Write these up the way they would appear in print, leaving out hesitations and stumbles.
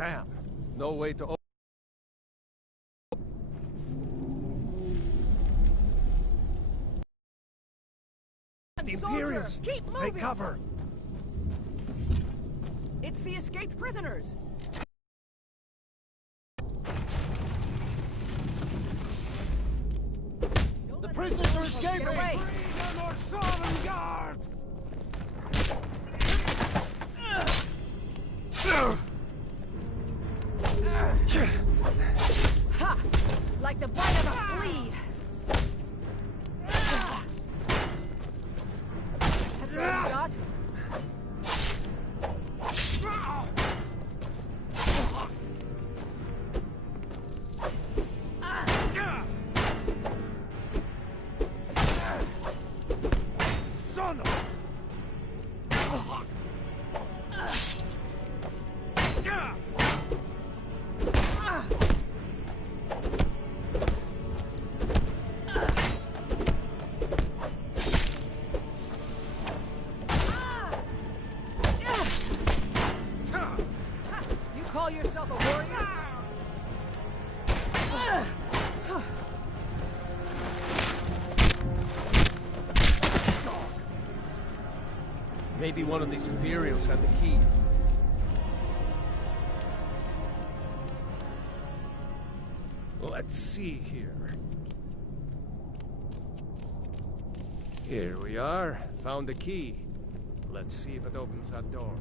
Damn. No way to open. The Imperials! Keep moving! Take cover! It's the escaped prisoners! The prisoners are escaping! Get away! Ha! Like the bite of a flea! That's all you got? Son of... You call yourself a warrior? Maybe one of these Imperials had the key. Let's see here. Here we are. Found the key. Let's see if it opens that door.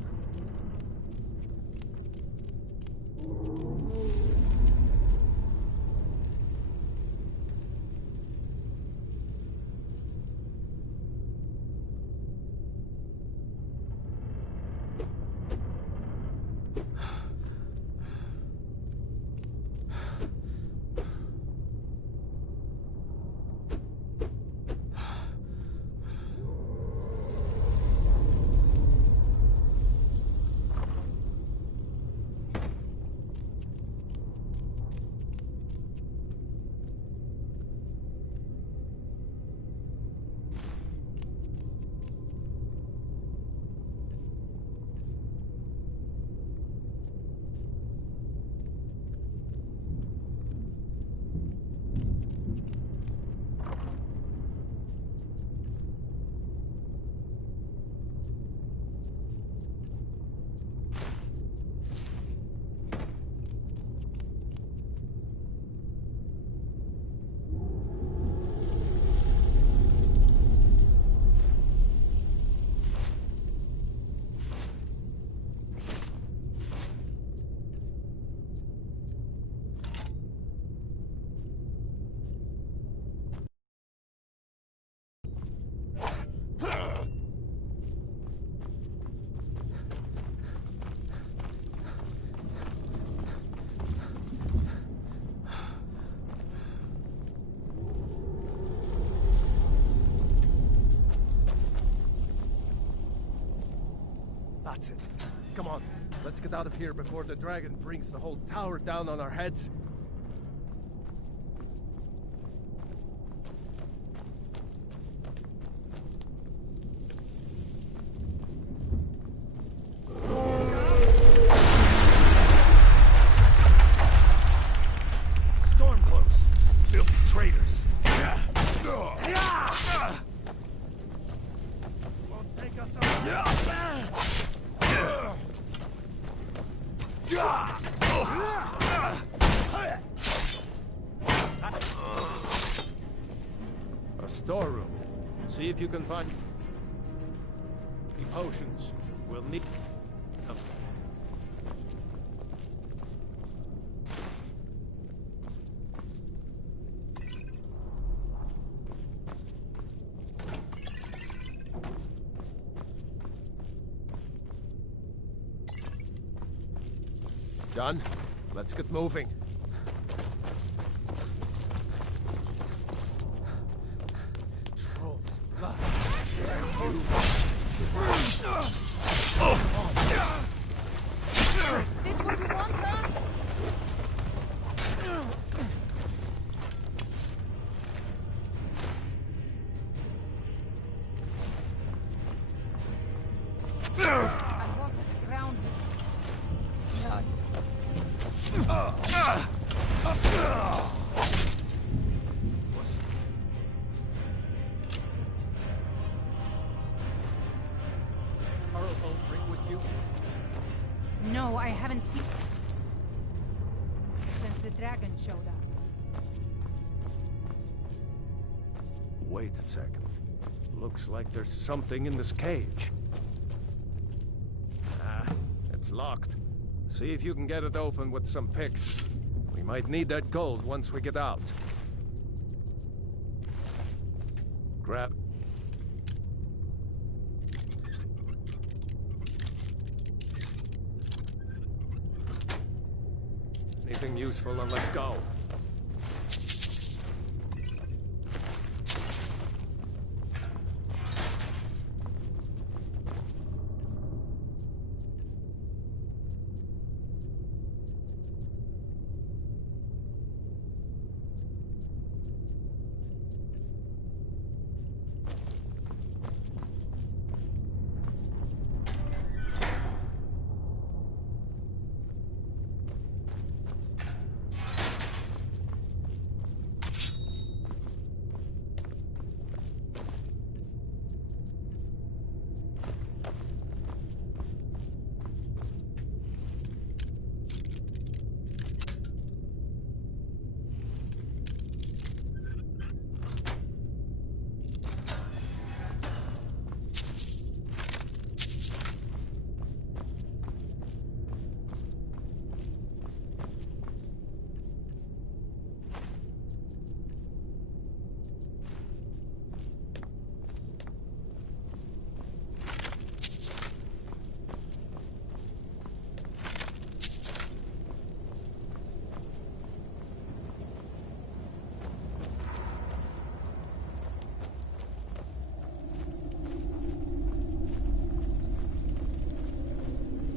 That's it. Come on, let's get out of here before the dragon brings the whole tower down on our heads. Stormcloaks! Filthy traitors! Won't take us out. A storeroom. See if you can find the potions. We'll need them. Done. Let's get moving. Trolls, blood. This what you want, huh? I wanted the ground. Blood. Ulfric with you? No, I haven't seen... since the dragon showed up. Wait a second. Looks like there's something in this cage. Ah, it's locked. See if you can get it open with some picks. We might need that gold once we get out. Grab... Anything useful and let's go.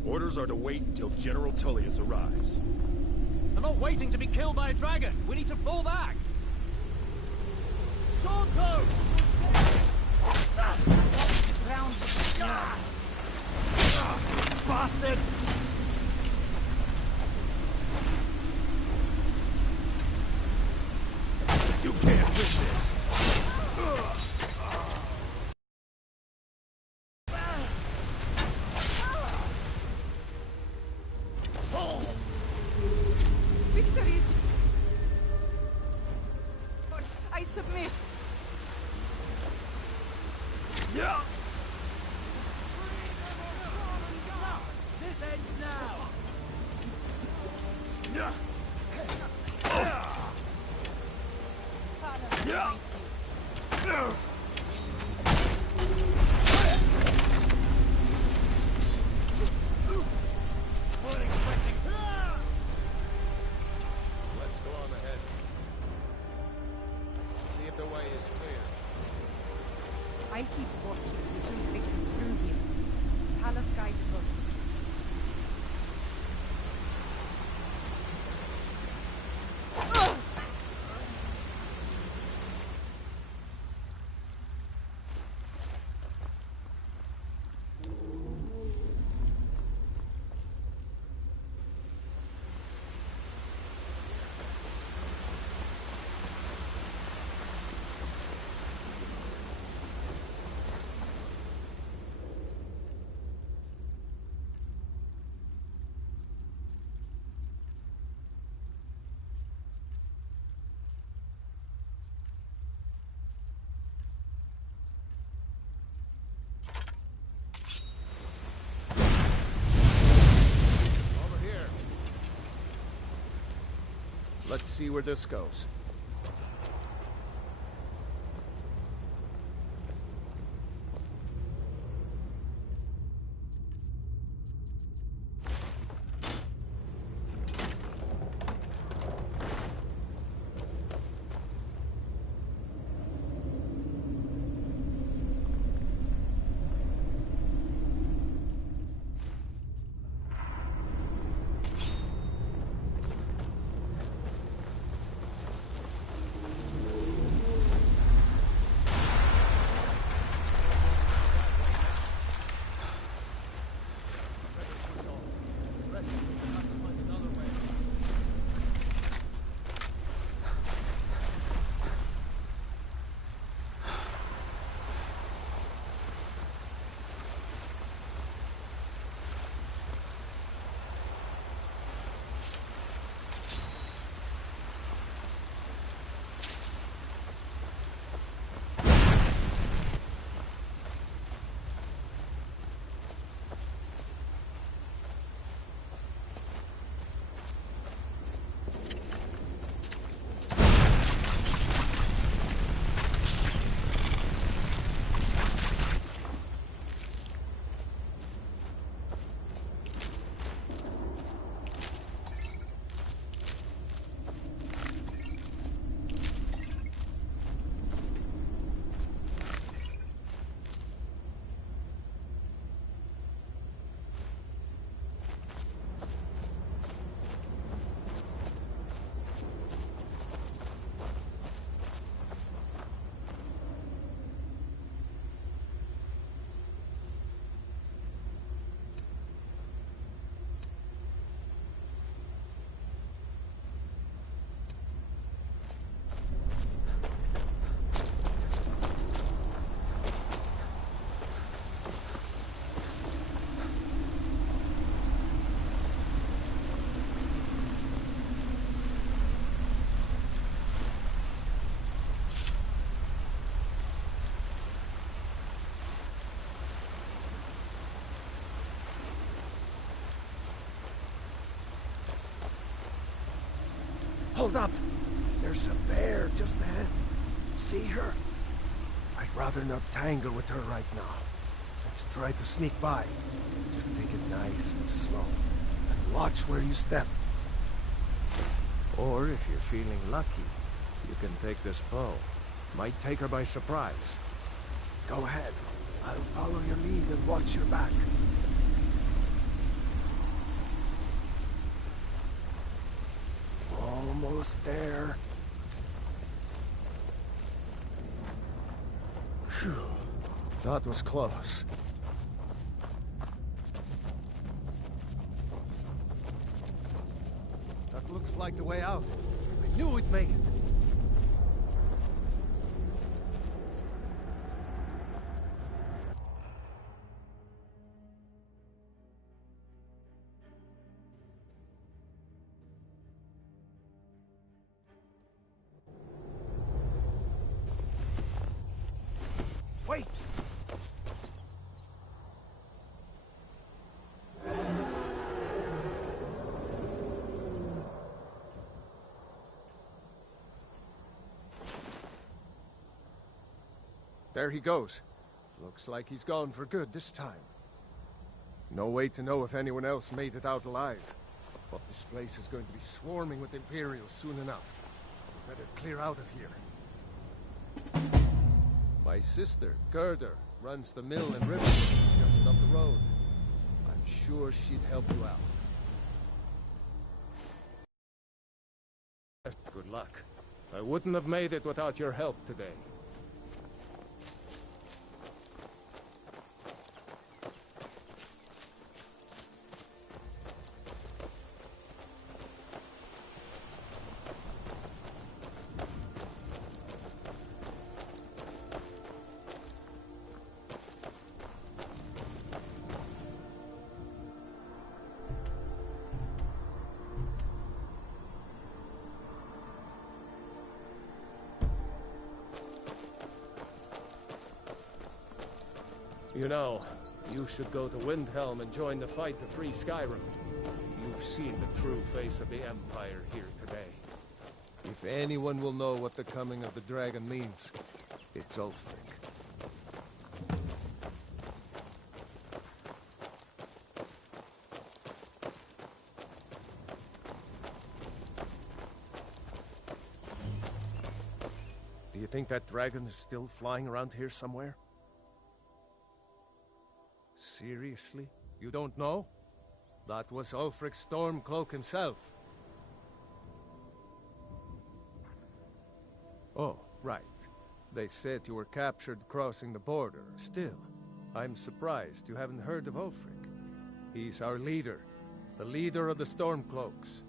Orders are to wait until General Tullius arrives. I'm not waiting to be killed by a dragon. We need to fall back. Stormcoast! Round Bastard! You can't win this! victory is... I submit. Yeah! This ends now! Yeah! Father, Yeah. thank you. Yeah! Wasn't expecting... Let's go on ahead. See if the way is clear. I keep watching the two victims through here. Palace guide book. Over here. Let's see where this goes. Hold up! There's a bear just ahead. See her? I'd rather not tangle with her right now. Let's try to sneak by. Just take it nice and slow. And watch where you step. Or if you're feeling lucky, you can take this bow. Might take her by surprise. Go ahead. I'll follow your lead and watch your back. Almost there. Phew. That was close. That looks like the way out. I knew we'd make it. Wait! There he goes. Looks like he's gone for good this time. No way to know if anyone else made it out alive. But this place is going to be swarming with Imperials soon enough. Better clear out of here. My sister, Gerda, runs the mill and river just up the road. I'm sure she'd help you out. Good luck. I wouldn't have made it without your help today. You know, you should go to Windhelm and join the fight to free Skyrim. You've seen the true face of the Empire here today. If anyone will know what the coming of the dragon means, it's Ulfric. Do you think that dragon is still flying around here somewhere? Seriously? You don't know? That was Ulfric's Stormcloak himself. Oh, right. They said you were captured crossing the border. Still, I'm surprised you haven't heard of Ulfric. He's our leader. The leader of the Stormcloaks.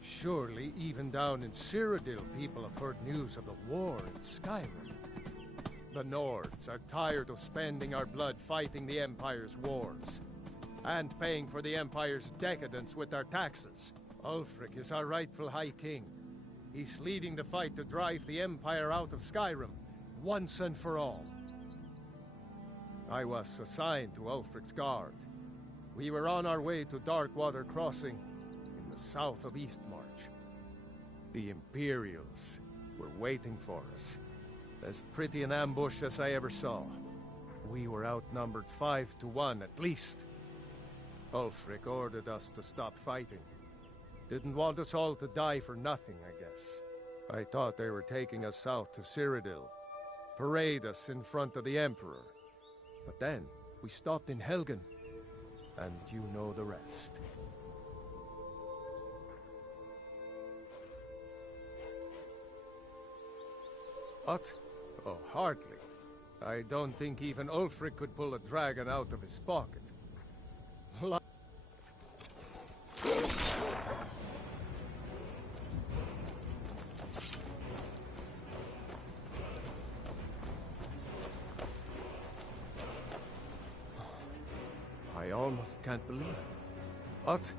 Surely, even down in Cyrodiil, people have heard news of the war in Skyrim. The Nords are tired of spending our blood fighting the Empire's wars, and paying for the Empire's decadence with our taxes. Ulfric is our rightful High King. He's leading the fight to drive the Empire out of Skyrim, once and for all. I was assigned to Ulfric's guard. We were on our way to Darkwater Crossing, in the south of Eastmarch. The Imperials were waiting for us. As pretty an ambush as I ever saw. We were outnumbered 5 to 1 at least. Ulfric ordered us to stop fighting. Didn't want us all to die for nothing, I guess. I thought they were taking us south to Cyrodiil. Parade us in front of the Emperor. But then, we stopped in Helgen. And you know the rest. What? Oh, hardly. I don't think even Ulfric could pull a dragon out of his pocket. I almost can't believe it. What?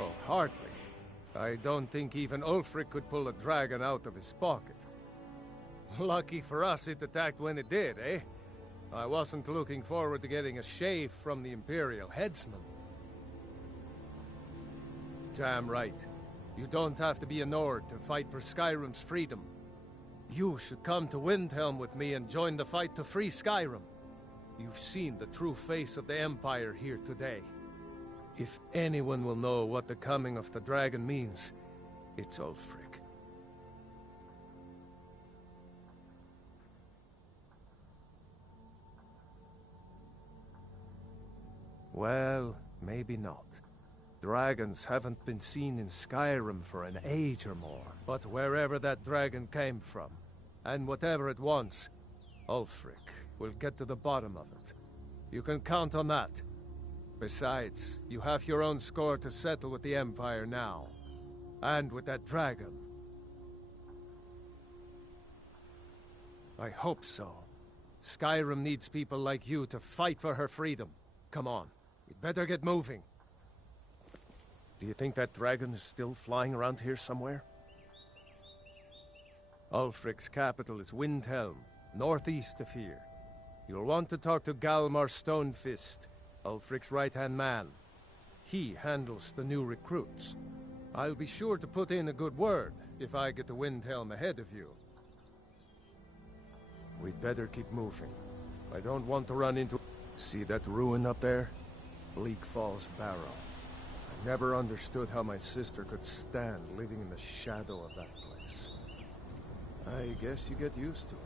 Oh, hardly. I don't think even Ulfric could pull a dragon out of his pocket. Lucky for us it attacked when it did, eh? I wasn't looking forward to getting a shave from the Imperial headsman. damn right. You don't have to be a Nord to fight for Skyrim's freedom. You should come to Windhelm with me and join the fight to free Skyrim. You've seen the true face of the Empire here today. If anyone will know what the coming of the dragon means, it's Ulfric. Well, maybe not. Dragons haven't been seen in Skyrim for an age or more. But wherever that dragon came from, and whatever it wants, Ulfric will get to the bottom of it. You can count on that. Besides, you have your own score to settle with the Empire now. And with that dragon. I hope so. Skyrim needs people like you to fight for her freedom. Come on, we'd better get moving. Do you think that dragon is still flying around here somewhere? Ulfric's capital is Windhelm, northeast of here. You'll want to talk to Galmar Stonefist, Ulfric's right-hand man. He handles the new recruits. I'll be sure to put in a good word if I get to Windhelm ahead of you. We'd better keep moving. I don't want to run into... See that ruin up there? Bleak Falls Barrow. I never understood how my sister could stand living in the shadow of that place. I guess you get used to it.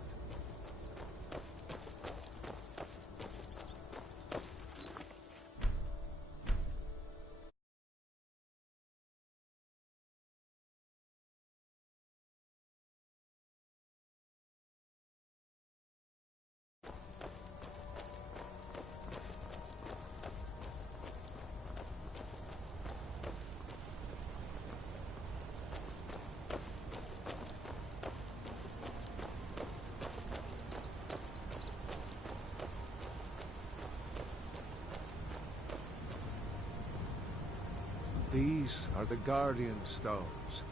These are the Guardian Stones.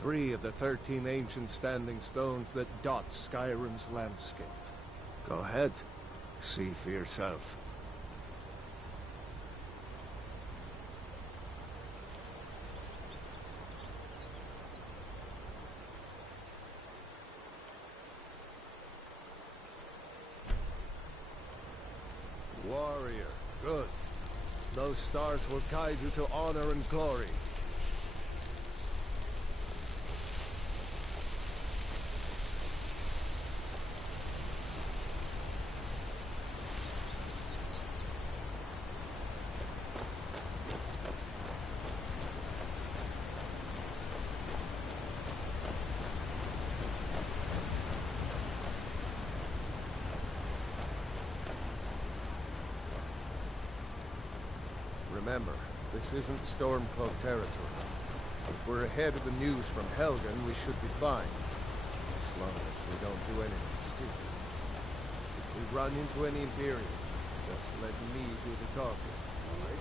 3 of the 13 ancient standing stones that dot Skyrim's landscape. Go ahead. See for yourself. Warrior. Good. Those stars will guide you to honor and glory. Remember, this isn't Stormcloak territory. If we're ahead of the news from Helgen, we should be fine. As long as we don't do anything stupid. If we run into any Imperials, just let me do the talking, alright?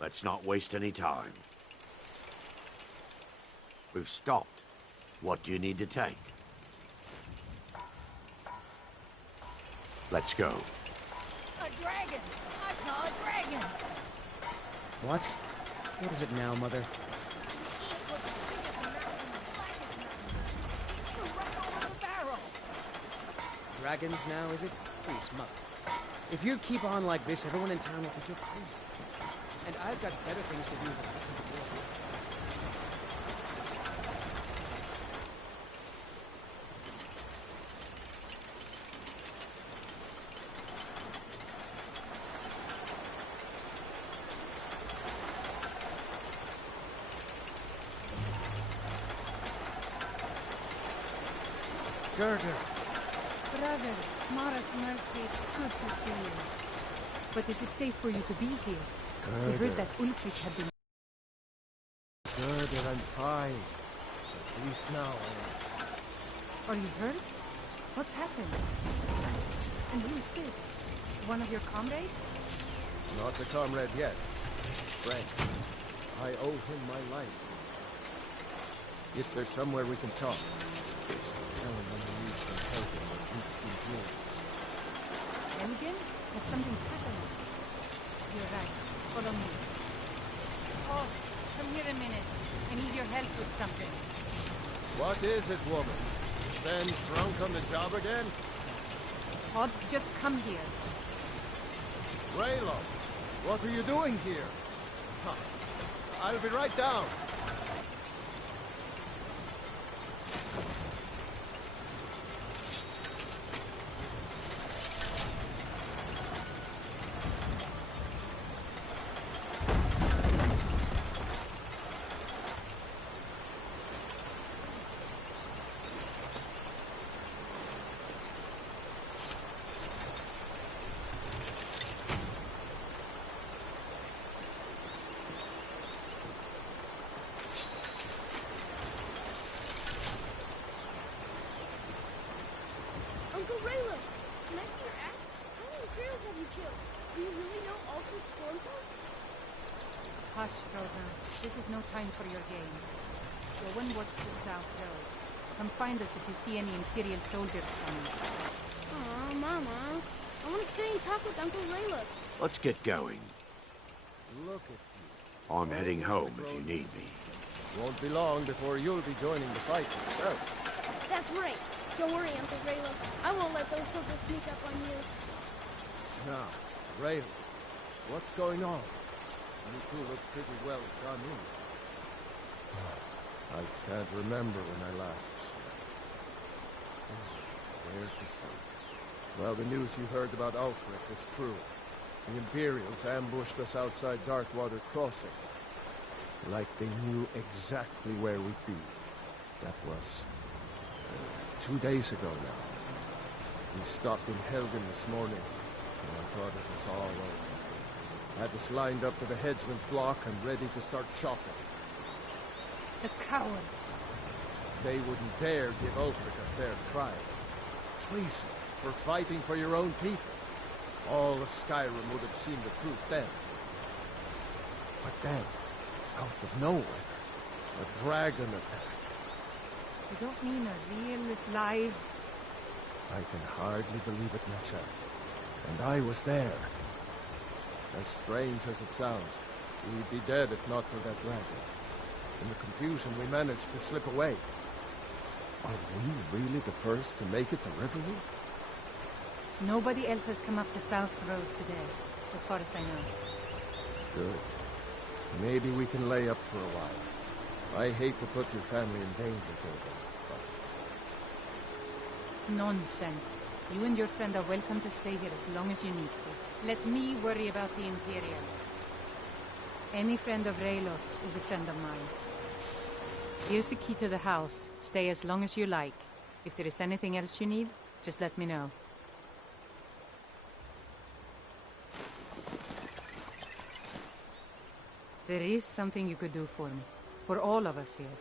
Let's not waste any time. We've stopped. What do you need to take? Let's go. A dragon! I saw a dragon! What? What is it now, Mother? Dragons now, is it? Please, Mother. If you keep on like this, everyone in town will think you're crazy. And I've got better things to do than listen to your Gerger, Brother, Mara's mercy, it's good to see you. But is it safe for you to be here? We heard that Ulfric had been... Gerger, I'm fine. At least now I am. Are you hurt? What's happened? And who's this? One of your comrades? Not a comrade yet. Friend. I owe him my life. Is there somewhere we can talk? Tell him when we need some help in our interesting dreams. Helgen? Has something happened? You're right. Follow me. Oh, come here a minute. I need your help with something. What is it, woman? Ben drunk on the job again? Odd, just come here. Raylo, what are you doing here? Huh. I'll be right down. Uncle Raylo, can I see your axe? How many Imperials have you killed? Do you really know Ulfric's Stormcloak? Hush, Frodo. This is no time for your games. Go and watch the South Road. Come find us if you see any Imperial soldiers coming. Aw, Mama. I want to stay and talk with Uncle Raylo. Let's get going. Look at you. I'm heading home if you need me. Won't be long before you'll be joining the fight yourself. That's right. Don't worry, Uncle Raylo. I won't let those soldiers sneak up on you. Now, Raylo, what's going on? You two look pretty well done in. I can't remember when I last slept. Where to start? Well, the news you heard about Ulfric is true. The Imperials ambushed us outside Darkwater Crossing. Like they knew exactly where we'd be. That was 2 days ago now. We stopped in Helgen this morning, and I thought it was all over. Had us lined up to the headsman's block and ready to start chopping. The cowards. They wouldn't dare give Ulfric a fair trial. Treason for fighting for your own people. All of Skyrim would have seen the truth then. But then, out of nowhere, a dragon attacked. You don't mean a real, live... I can hardly believe it myself. And I was there. As strange as it sounds, we'd be dead if not for that dragon. In the confusion, we managed to slip away. Are we really the first to make it to Riverwood? Nobody else has come up the South Road today, as far as I know. Good. Maybe we can lay up for a while. I hate to put your family in danger, Gilbert, but... Nonsense. You and your friend are welcome to stay here as long as you need to. Let me worry about the Imperials. Any friend of Raylof's is a friend of mine. Here's the key to the house. Stay as long as you like. If there is anything else you need, just let me know. There is something you could do for me. For all of us here.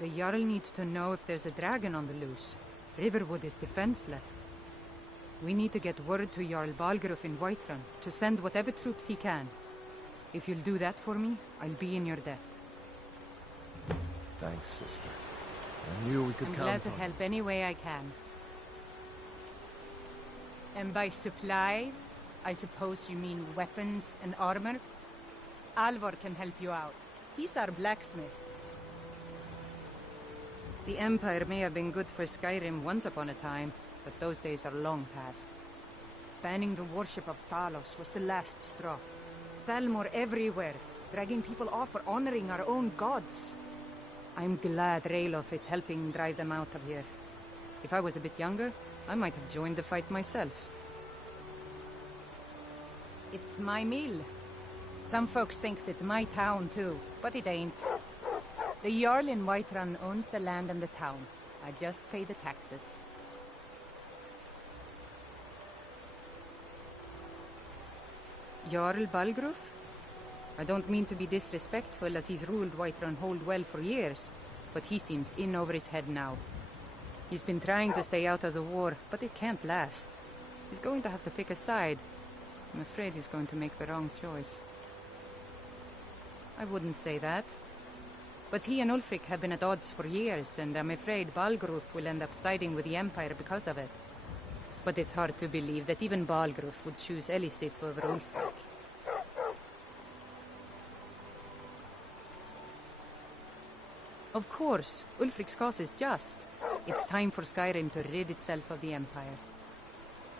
The Jarl needs to know if there's a dragon on the loose. Riverwood is defenseless. We need to get word to Jarl Balgruuf in Whiterun to send whatever troops he can. If you'll do that for me, I'll be in your debt. Thanks, sister. I knew we could count on... I'm glad to help any way I can. And by supplies, I suppose you mean weapons and armor? Alvor can help you out. He's our blacksmith. The Empire may have been good for Skyrim once upon a time, but those days are long past. Banning the worship of Talos was the last straw. Thalmor everywhere, dragging people off for honoring our own gods. I'm glad Ralof is helping drive them out of here. If I was a bit younger, I might have joined the fight myself. It's my mill. Some folks thinks it's my town too, but it ain't. The Jarl in Whiterun owns the land and the town. I just pay the taxes. Jarl Balgruf? I don't mean to be disrespectful, as he's ruled Whiterun Hold well for years, but he seems in over his head now. He's been trying to stay out of the war, but it can't last. He's going to have to pick a side. I'm afraid he's going to make the wrong choice. I wouldn't say that. But he and Ulfric have been at odds for years, and I'm afraid Balgruf will end up siding with the Empire because of it. But it's hard to believe that even Balgruf would choose Elisif over Ulfric. Of course, Ulfric's cause is just. It's time for Skyrim to rid itself of the Empire.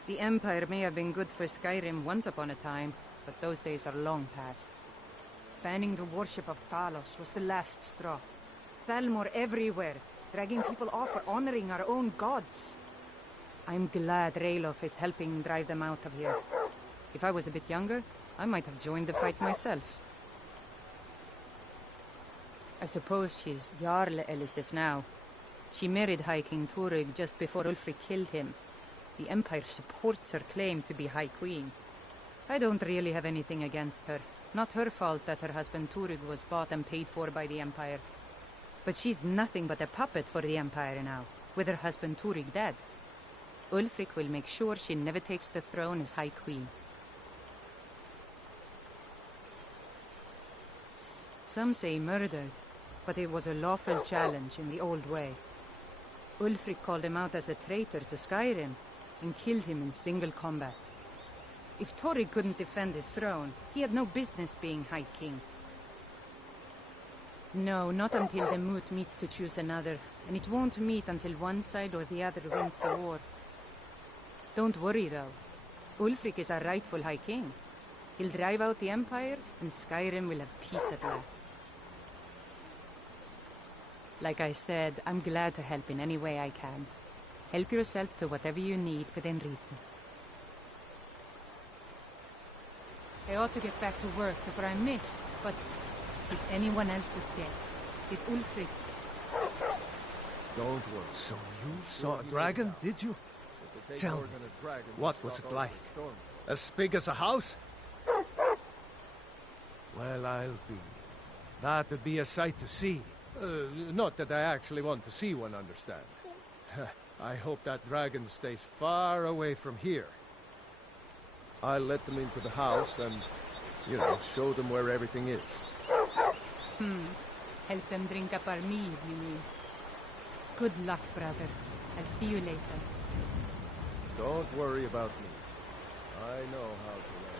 The Empire may have been good for Skyrim once upon a time, but those days are long past. Banning the worship of Talos was the last straw. Thalmor everywhere, dragging people off for honoring our own gods. I'm glad Ralof is helping drive them out of here. If I was a bit younger, I might have joined the fight myself. I suppose she's Jarl Elisif now. She married High King Turig just before Ulfric killed him. The Empire supports her claim to be High Queen. I don't really have anything against her. Not her fault that her husband Turig was bought and paid for by the Empire. But she's nothing but a puppet for the Empire now, with her husband Turig dead. Ulfric will make sure she never takes the throne as High Queen. Some say murdered, but it was a lawful challenge in the old way. Ulfric called him out as a traitor to Skyrim, and killed him in single combat. If Turig couldn't defend his throne, he had no business being High King. No, not until the moot meets to choose another, and it won't meet until one side or the other wins the war. Don't worry, though. Ulfric is our rightful High King. He'll drive out the Empire, and Skyrim will have peace at last. Like I said, I'm glad to help in any way I can. Help yourself to whatever you need within reason. I ought to get back to work before I'm missed, but did anyone else escape? Did Ulfric? Don't worry. So you saw a dragon, did you? Tell me, what was it like? As big as a house? Well, I'll be. That would be a sight to see. Not that I actually want to see one, understand. I hope that dragon stays far away from here. I'll let them into the house and, show them where everything is. Help them drink up our mead, you mean? Good luck, brother. I'll see you later. Don't worry about me. I know how to